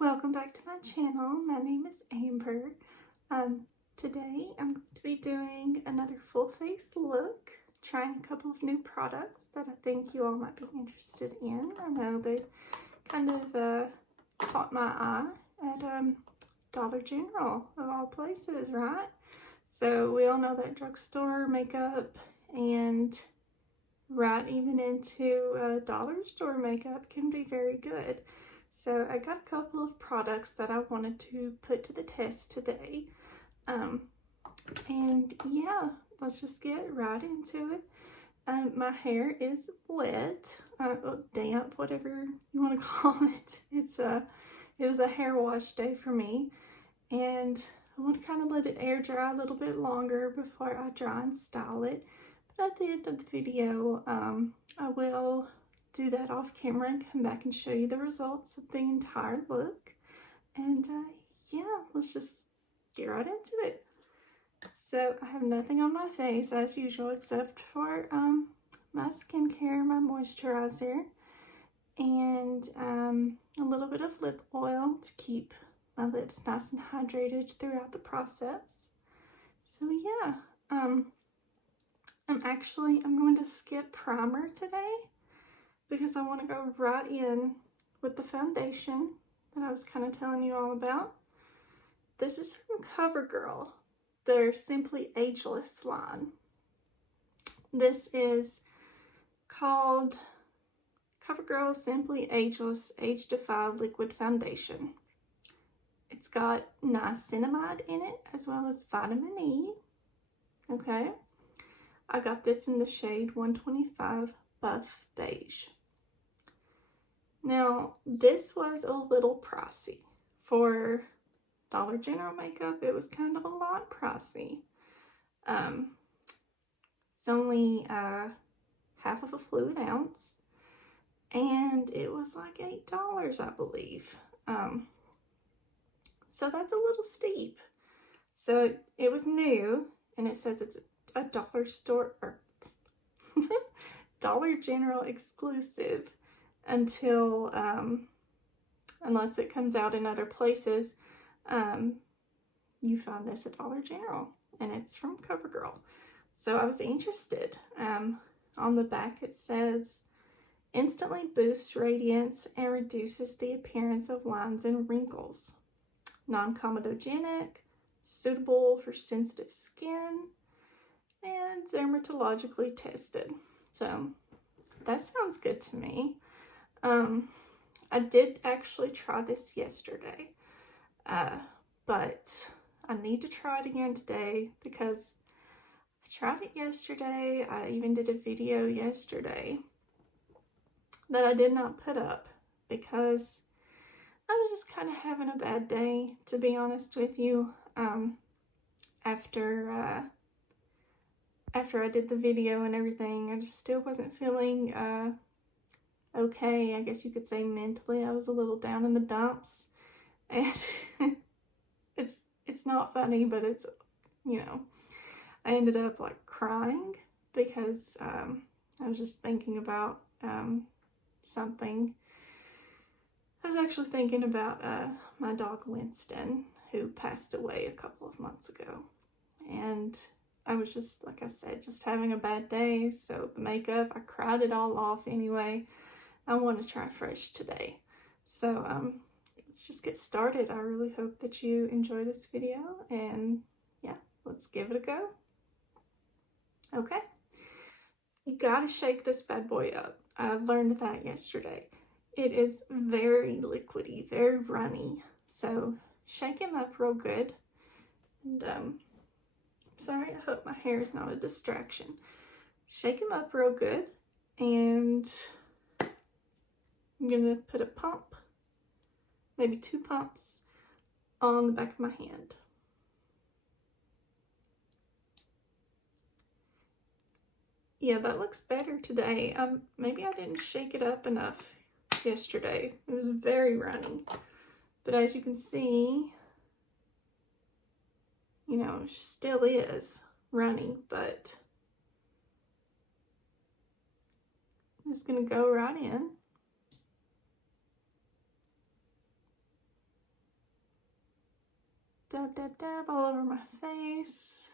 Welcome back to my channel. My name is Amber. Today I'm going to be doing another full face look, trying a couple of new products that I think you all might be interested in. I know they kind of caught my eye at Dollar General of all places, right? So we all know that drugstore makeup and right even into dollar store makeup can be very good. So I got a couple of products that I wanted to put to the test today. And yeah, let's just get right into it. My hair is wet, damp, whatever you want to call it. It was a hair wash day for me, and I want to kind of let it air dry a little bit longer before I dry and style it. But at the end of the video, I will do that off camera and come back and show you the results of the entire look. And yeah, let's just get right into it. So I have nothing on my face as usual except for my skincare, my moisturizer, and a little bit of lip oil to keep my lips nice and hydrated throughout the process. So yeah, I'm going to skip primer today because I want to go right in with the foundation that I was kind of telling you all about. This is from CoverGirl, their Simply Ageless line. This is called CoverGirl Simply Ageless Age Defy Liquid Foundation. It's got niacinamide in it as well as vitamin E. Okay, I got this in the shade 125 Buff Beige. Now, this was a little pricey. For Dollar General makeup, it was kind of a lot pricey. It's only half of a fluid ounce, and it was like $8, I believe. So that's a little steep. So it was new, and it says it's a dollar store or Dollar General exclusive until unless it comes out in other places. You find this at Dollar General, and it's from CoverGirl. So I was interested. On the back it says, instantly boosts radiance and reduces the appearance of lines and wrinkles. Non-comedogenic, suitable for sensitive skin, and dermatologically tested. So that sounds good to me. I did actually try this yesterday, but I need to try it again today because I tried it yesterday. I even did a video yesterday that I did not put up because I was just kind of having a bad day, to be honest with you. After I did the video and everything, I just still wasn't feeling okay. I guess you could say mentally I was a little down in the dumps, and it's not funny, but it's, you know, I ended up like crying because I was just thinking about something. I was actually thinking about my dog Winston, who passed away a couple of months ago, and I was just, like I said, just having a bad day. So the makeup, I cried it all off anyway. I want to try fresh today. So let's just get started. I really hope that you enjoy this video, and yeah, let's give it a go. Okay, you gotta shake this bad boy up. I learned that yesterday. It is very liquidy, very runny, so shake him up real good. And sorry, I hope my hair is not a distraction. Shake him up real good, and I'm gonna put a pump, maybe 2 pumps, on the back of my hand. Yeah, that looks better today. Maybe I didn't shake it up enough yesterday. It was very runny. But as you can see, you know, it still is runny, but I'm just gonna go right in. dab, dab, dab all over my face.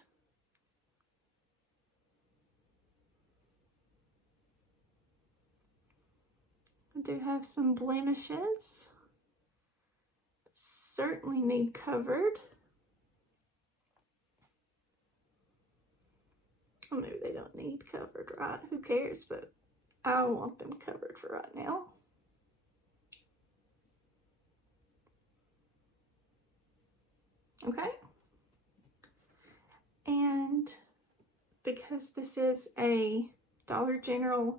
I do have some blemishes. Certainly need covered. Well, maybe they don't need covered, right? Who cares? But I want them covered for right now. Okay. And because this is a Dollar General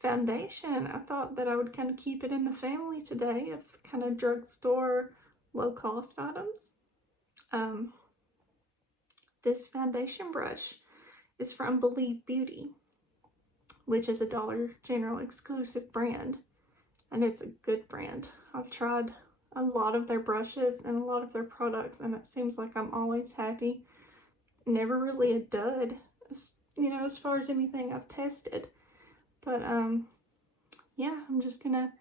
foundation, I thought that I would kind of keep it in the family today of kind of drugstore low-cost items. This foundation brush is from Believe Beauty, which is a Dollar General exclusive brand, and it's a good brand. I've tried a lot of their brushes and a lot of their products, and it seems like I'm always happy. Never really a dud, you know, as far as anything I've tested. But yeah, I'm just gonna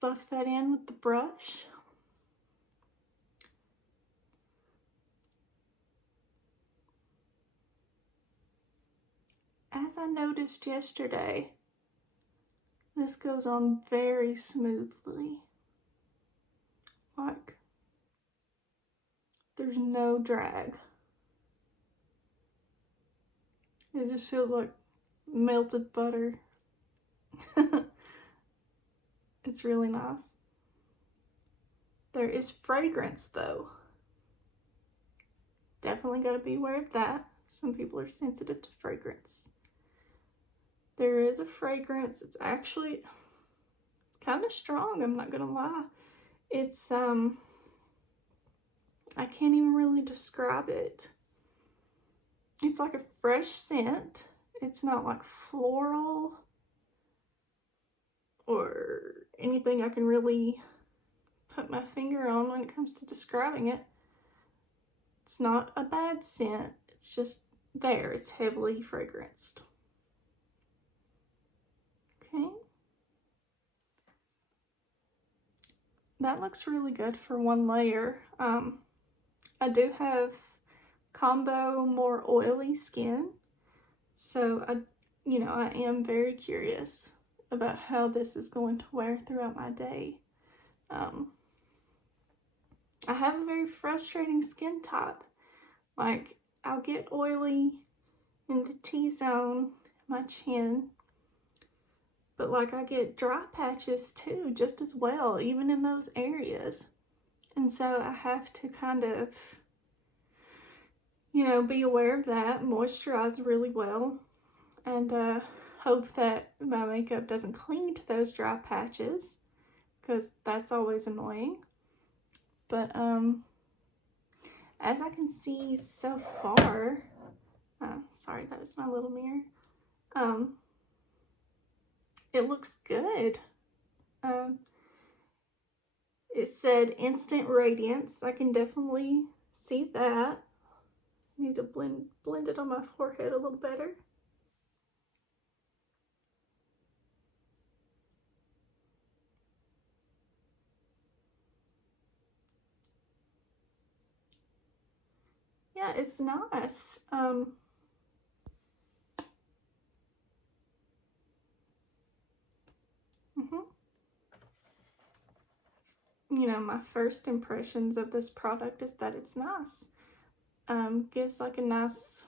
buff that in with the brush. As I noticed yesterday, this goes on very smoothly. Like, there's no drag. It just feels like melted butter. It's really nice. There is fragrance though. Definitely gotta be aware of that. Some people are sensitive to fragrance. There is a fragrance. It's kind of strong, I'm not gonna lie. It's, I can't even really describe it. It's like a fresh scent. It's not like floral or anything I can really put my finger on when it comes to describing it. It's not a bad scent. It's just there. It's heavily fragranced. Okay. That looks really good for one layer. I do have combo more oily skin, so I am very curious about how this is going to wear throughout my day. I have a very frustrating skin type. Like, I'll get oily in the T-zone, my chin, but like I get dry patches too, just as well, even in those areas. And so I have to kind of, be aware of that, moisturize really well, and hope that my makeup doesn't cling to those dry patches, because that's always annoying. But as I can see so far, sorry, that was my little mirror. It looks good. It said instant radiance. I can definitely see that. I need to blend it on my forehead a little better. Yeah, it's nice. My first impressions of this product is that it's nice. Gives like a nice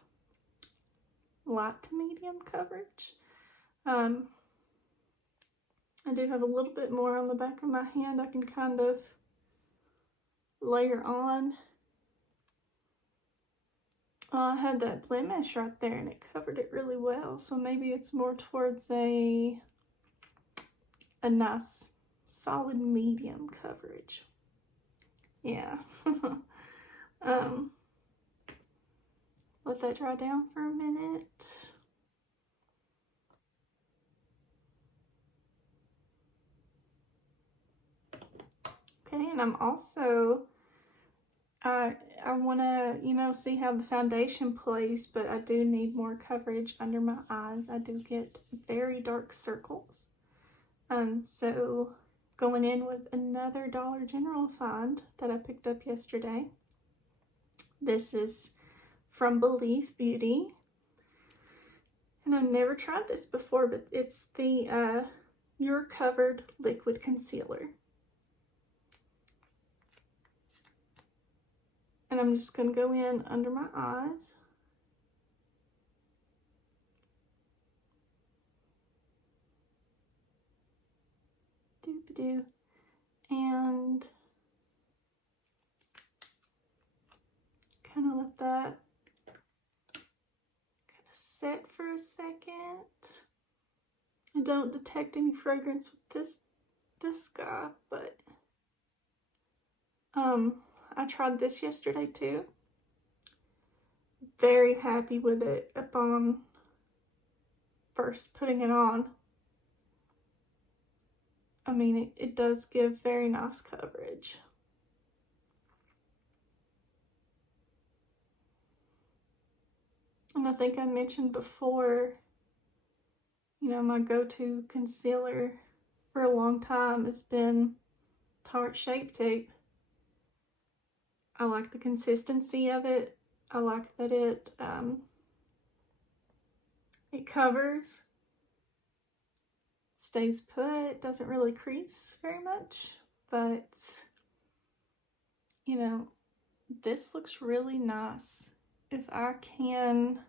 light to medium coverage. I do have a little bit more on the back of my hand I can kind of layer on. I had that blemish right there and it covered it really well, so maybe it's more towards a nice solid medium coverage. Yeah. Let that dry down for a minute. Okay, and I'm also, I want to, see how the foundation plays, but I do need more coverage under my eyes. I do get very dark circles. So going in with another Dollar General find that I picked up yesterday. This is from Believe Beauty. And I've never tried this before, but it's the You're Covered Liquid Concealer. And I'm just going to go in under my eyes. Doop-a-doo. And kind of let that kind of set for a second. I don't detect any fragrance with this guy, but I tried this yesterday too. Very happy with it upon first putting it on. I mean, it does give very nice coverage. And I think I mentioned before, you know, my go-to concealer for a long time has been Tarte Shape Tape. I like the consistency of it. I like that it covers, stays put, doesn't really crease very much, but you know, this looks really nice. If I can,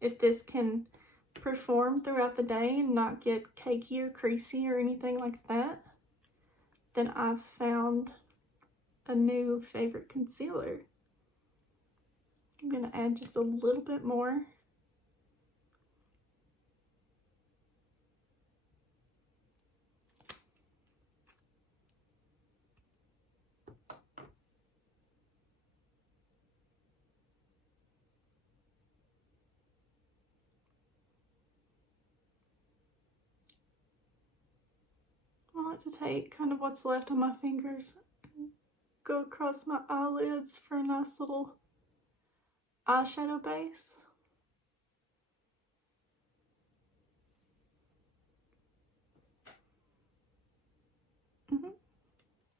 if this can perform throughout the day and not get cakey or creasy or anything like that, then I've found a new favorite concealer. I'm going to add just a little bit more. I like to take kind of what's left on my fingers and go across my eyelids for a nice little eyeshadow base.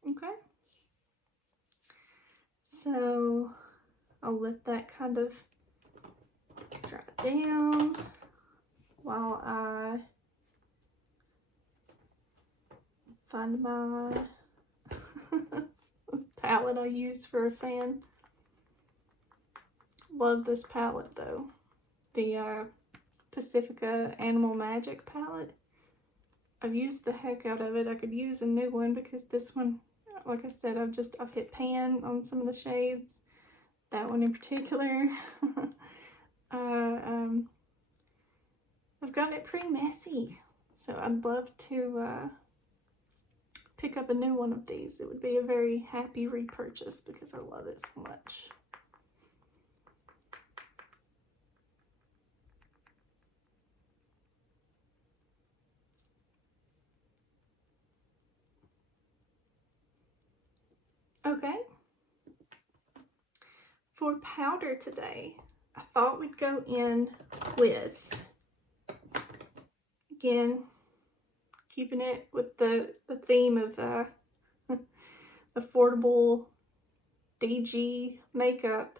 Okay. So I'll let that kind of dry down while I find my palette I use for a fan. Love this palette though. The Pacifica Animal Magic palette. I've used the heck out of it. I could use a new one because this one, like I said, I've hit pan on some of the shades. That one in particular. I've gotten it pretty messy. So I'd love to pick up a new one of these. It would be a very happy repurchase because I love it so much. Okay. For powder today, I thought we'd go in with, again, keeping it with the theme of affordable DG makeup,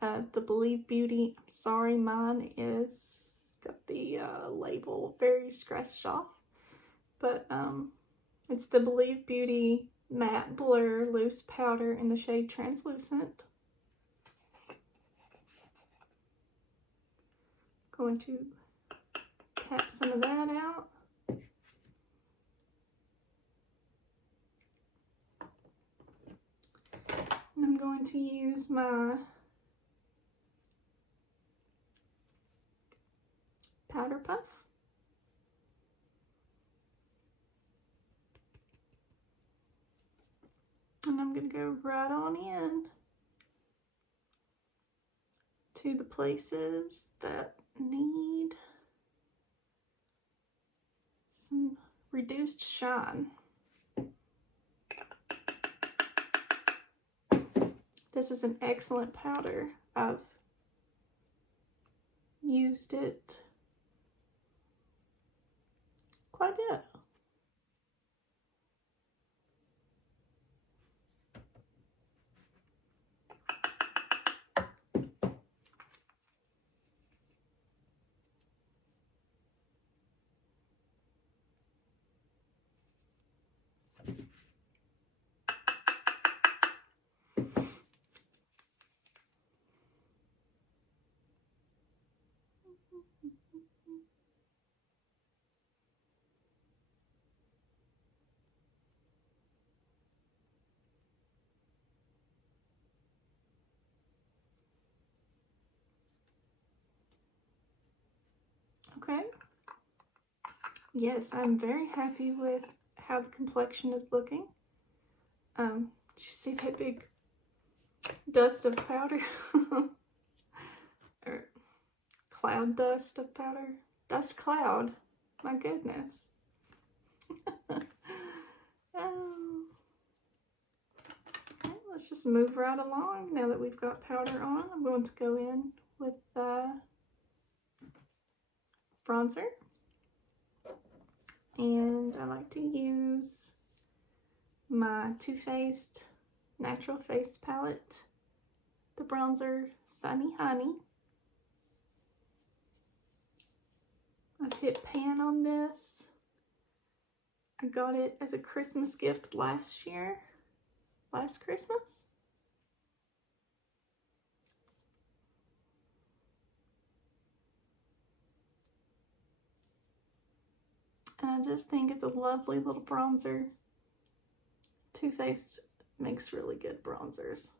the Believe Beauty. I'm sorry, mine is got the label very scratched off, but it's the Believe Beauty Matte Blur Loose Powder in the shade Translucent. Going to tap some of that out. And I'm going to use my powder puff. And I'm going to go right on in to the places that need some reduced shine. This is an excellent powder. I've used it quite a bit. Okay. Yes, I'm very happy with how the complexion is looking. Did you see that big dust of powder? Or cloud dust of powder? Dust cloud. My goodness. Oh. Okay, let's just move right along. Now that we've got powder on, I'm going to go in with bronzer. And I like to use my Too Faced Natural Face Palette, the bronzer Sunny Honey. I've hit pan on this. I got it as a Christmas gift last Christmas. And I just think it's a lovely little bronzer. Too Faced makes really good bronzers.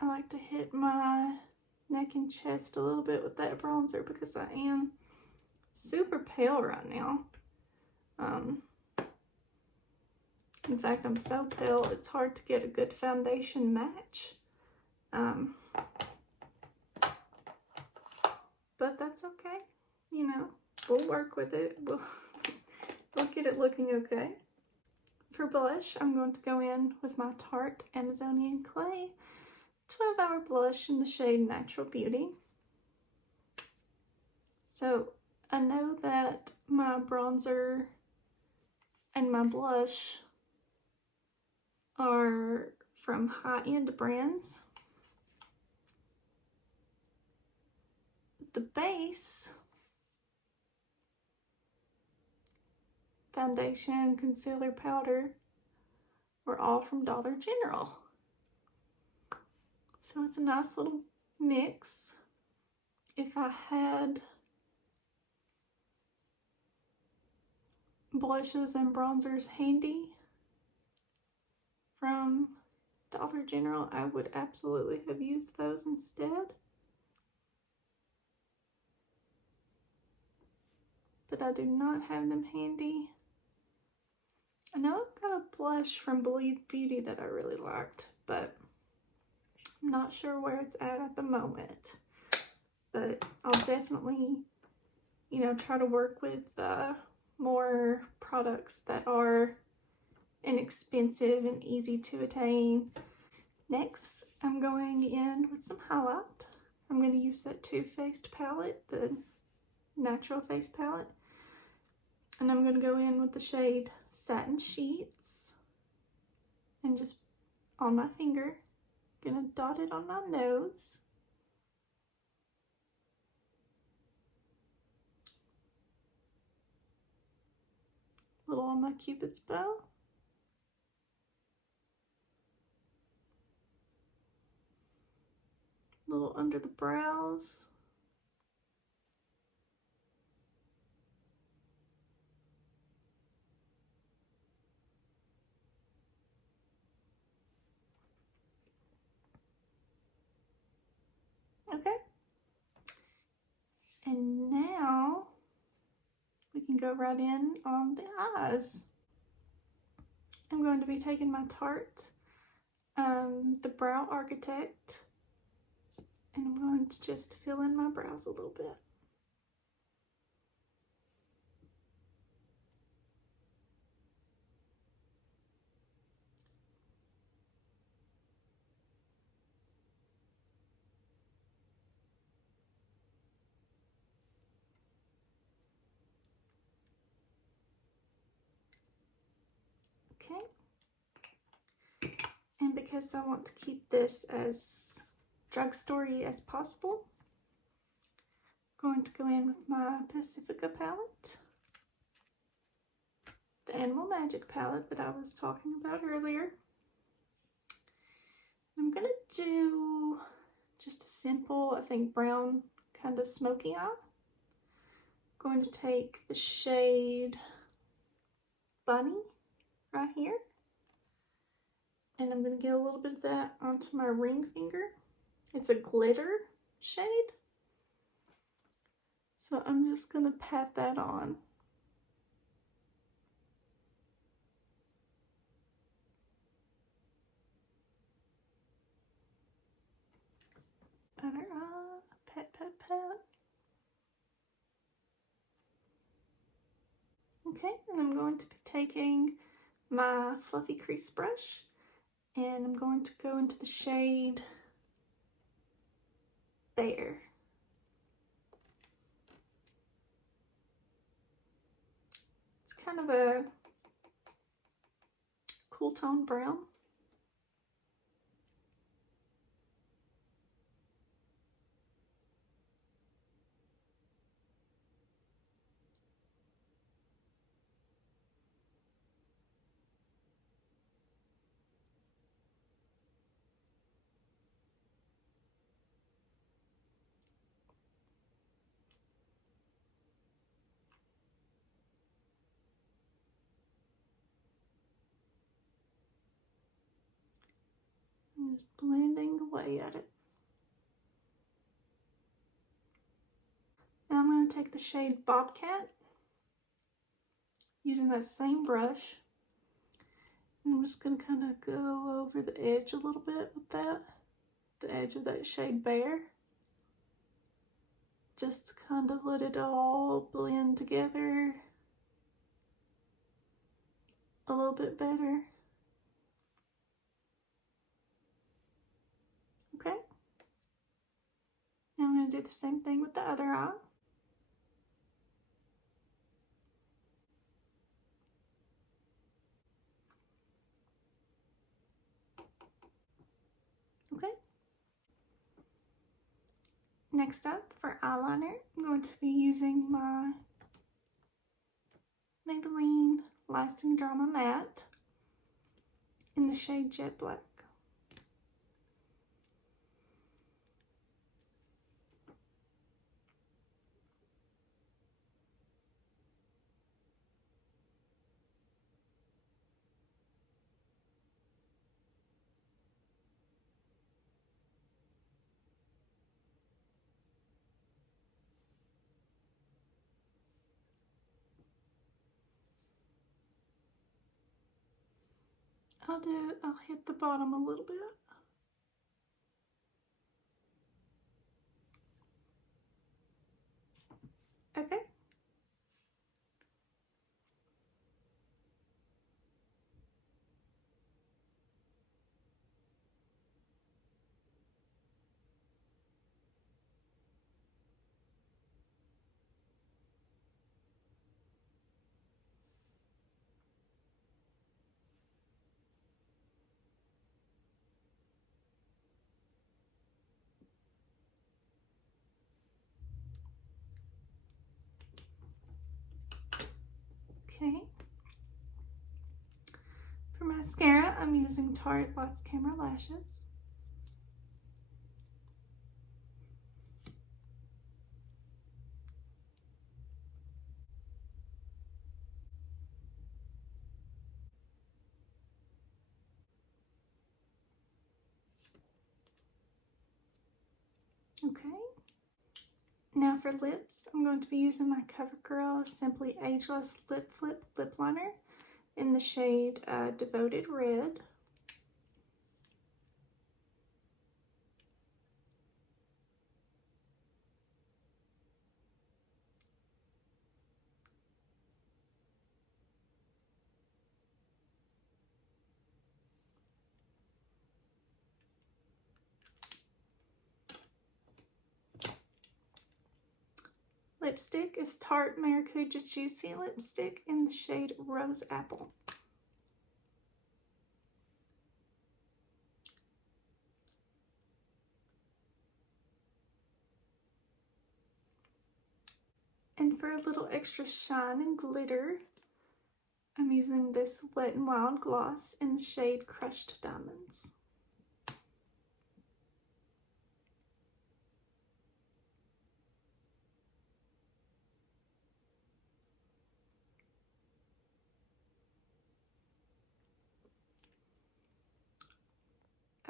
I like to hit my neck and chest a little bit with that bronzer because I am super pale right now. In fact, I'm so pale it's hard to get a good foundation match. But that's okay. You know, we'll work with it. We'll get it looking okay. For blush, I'm going to go in with my Tarte Amazonian Clay 12-Hour Blush in the shade Natural Beauty. So I know that my bronzer and my blush are from high-end brands. The base, foundation, concealer, powder were all from Dollar General. So it's a nice little mix. If I had blushes and bronzers handy from Dollar General, I would absolutely have used those instead. But I do not have them handy. I know I've got a blush from Believe Beauty that I really liked, but I'm not sure where it's at the moment. But I'll definitely, you know, try to work with more products that are inexpensive and easy to attain. Next, I'm going in with some highlight. I'm going to use that Too Faced palette, the Natural Face palette. And I'm going to go in with the shade Satin Sheets. And just on my finger, going to dot it on my nose. A little on my Cupid's bow. A little under the brows. Okay. And now we can go right in on the eyes. I'm going to be taking my Tarte, the Brow Architect, and I'm going to just fill in my brows a little bit. Okay. And because I want to keep this as drugstore-y as possible, I'm going to go in with my Pacifica palette, the Animal Magic palette that I was talking about earlier. I'm gonna do just a simple, I think, brown kind of smoky eye. I'm going to take the shade Bunny right here, and I'm going to get a little bit of that onto my ring finger. It's a glitter shade, so I'm just going to pat that on. Other eye, pat, pat, pat. Okay, and I'm going to be taking my fluffy crease brush, and I'm going to go into the shade Bear. It's kind of a cool tone brown. I'm just blending away at it. Now I'm going to take the shade Bobcat, using that same brush. And I'm just going to kind of go over the edge a little bit with that, the edge of that shade Bear. Just to kind of let it all blend together a little bit better. Okay. Now I'm going to do the same thing with the other eye. Okay. Next up, for eyeliner, I'm going to be using my Maybelline Lasting Drama Matte in the shade Jet Black. I'll hit the bottom a little bit. Okay. Okay. For mascara, I'm using Tarte Lights Camera Lashes. Okay. Now for lips, I'm going to be using my CoverGirl Simply Ageless Lip Flip Lip Liner in the shade Devoted Red. Lipstick is Tarte Maracuja Juicy Lipstick in the shade Rose Apple. And for a little extra shine and glitter, I'm using this Wet n Wild gloss in the shade Crushed Diamonds.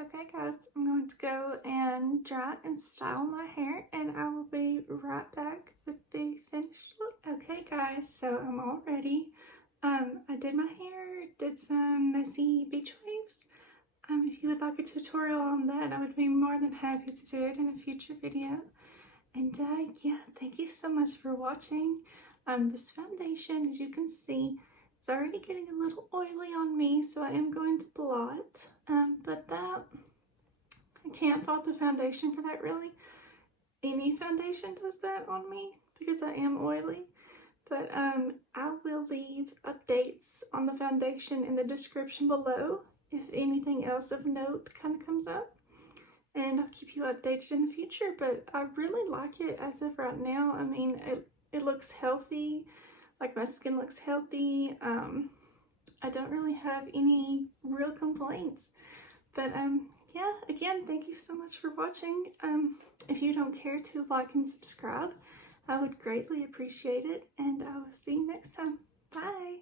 Okay guys, I'm going to go and dry and style my hair, and I will be right back with the finished look. Okay guys, so I'm all ready. I did my hair, did some messy beach waves. If you would like a tutorial on that, I would be more than happy to do it in a future video. And yeah, thank you so much for watching. This foundation, as you can see, it's already getting a little oily on me, so I am going to blot. But that, I can't fault the foundation for that really. Any foundation does that on me because I am oily. But I will leave updates on the foundation in the description below if anything else of note kind of comes up. And I'll keep you updated in the future, but I really like it as of right now. I mean, it looks healthy, like my skin looks healthy. I don't really have any real complaints, but yeah, again, thank you so much for watching. If you don't care to like and subscribe, I would greatly appreciate it, and I will see you next time. Bye!